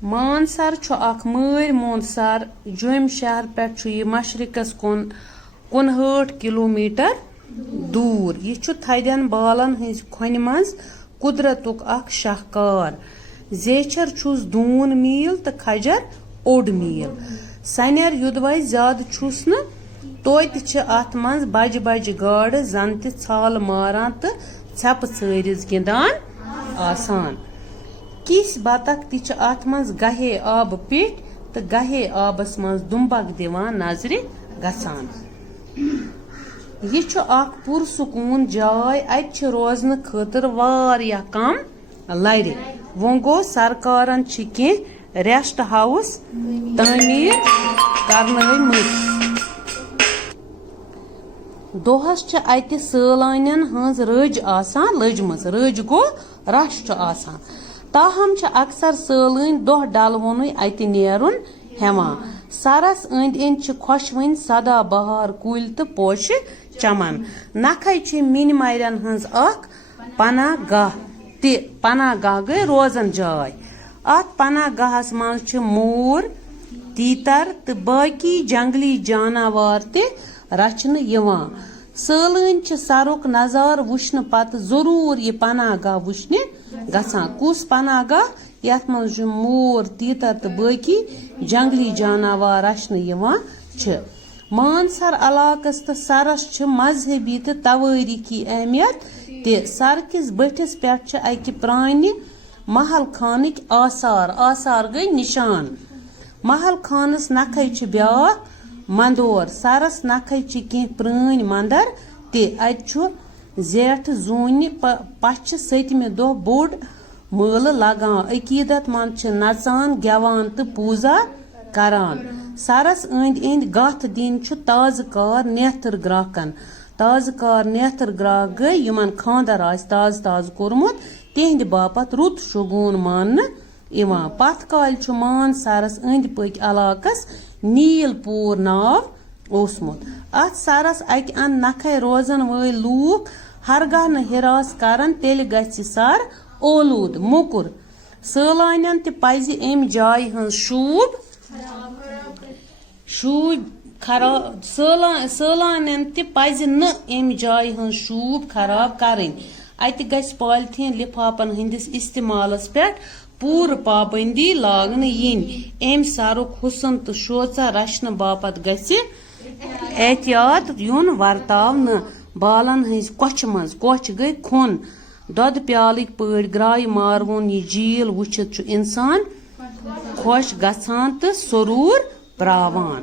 मानसर मर मोनसर जुम शहर पे मशरकस कुन 59 किलोमीटर दूर। यह थदन बालन हज खोन मज कुदरतुक शाहकार। जेचर छुस दून मील तो खजर ओड मील। सनर युदवै ज्यादा छुस न तोत अत मज बज बज गाड़ जन छाल मारान तो छप छरिस गिंदान आसान। किस बतख ति अत मज गहे आब पिठ तो गहे आबस मज दुम्बक दिवान नजर गसान। यह पुरसकून जाय अत रोजन खतर वारिया कम लर। वो गो सरकारन कह रेस्ट हाउस तामीर करनमत। दोहस अत सैलानियन हज रज आसान लजमस। रज गो रश आसान। ताहम अक्सर सैलान दोह डलवोन अत नेरुन हेवान। सरस अंद अंद खुशवन सदा बहार कुल तो पोश चमन। नखै मिन मरन हज पनाह गाह ते पनाह गाह गई रोजन जाय। अत पनाह गाहस मज मोर तीतर तो बाकी जंगली जानवर ते रचन यवान। सैलान सरुक नज़ार वुचन पत जरूर यह पनाह गाह वुचने गसान। कुस पनाह गाह यथ मज मोर तीतर तो बाकी जंगली जानवर रचन यवान छ। मानसर इलाकस तो सरस मजहबी तो तवारीखी अहमियत ते सर किस बठिस पे अकि प्रान महल खानिक आसार गई निशान। महल खानस नखै ब्या मंदोर। सरस नखै कह प्रान मंदर ते अत जेठ जून पछ 7 दह बोड़ मेल लगान। अकीदत मंद नचान गेवान तो पूजा करान। सरस अंद अंद गथ दिन ताज कार नेत्र ग्राहकन। ताज कार नेत्र ग्राहक गई यमन खानदर ताज ताज कोरमुत तिहंद बापत रुत शुगून मान इवान। पथ काल मानसरस अंद पक इलाकस नीलपुर नाव ओसमुत। अत सरस अक अन नखै रोजन वल लूक हरगह न हिरास करन तेल गछि सर ओलूद मुकुर। सैलानियन ते पज अम जाय हंस शूब खराब सैलानियन ते पज न अम जाय हंस शूब खराब करन। अत गछि पॉलिथीन लिफाफन हंदिस इस्तेमालस पे पूर पाबंदी लागन यिन। अम सरुक हुसन तो शोचा रचन बापत गछि एहतियात युन वर्तावन। बालन हंस कोच मज कोच गई खुन। दोद प्यालिक पड़ ग्राय मारवोन यह झील वुचित इंसान खुश गसान तो सरूर प्रावान।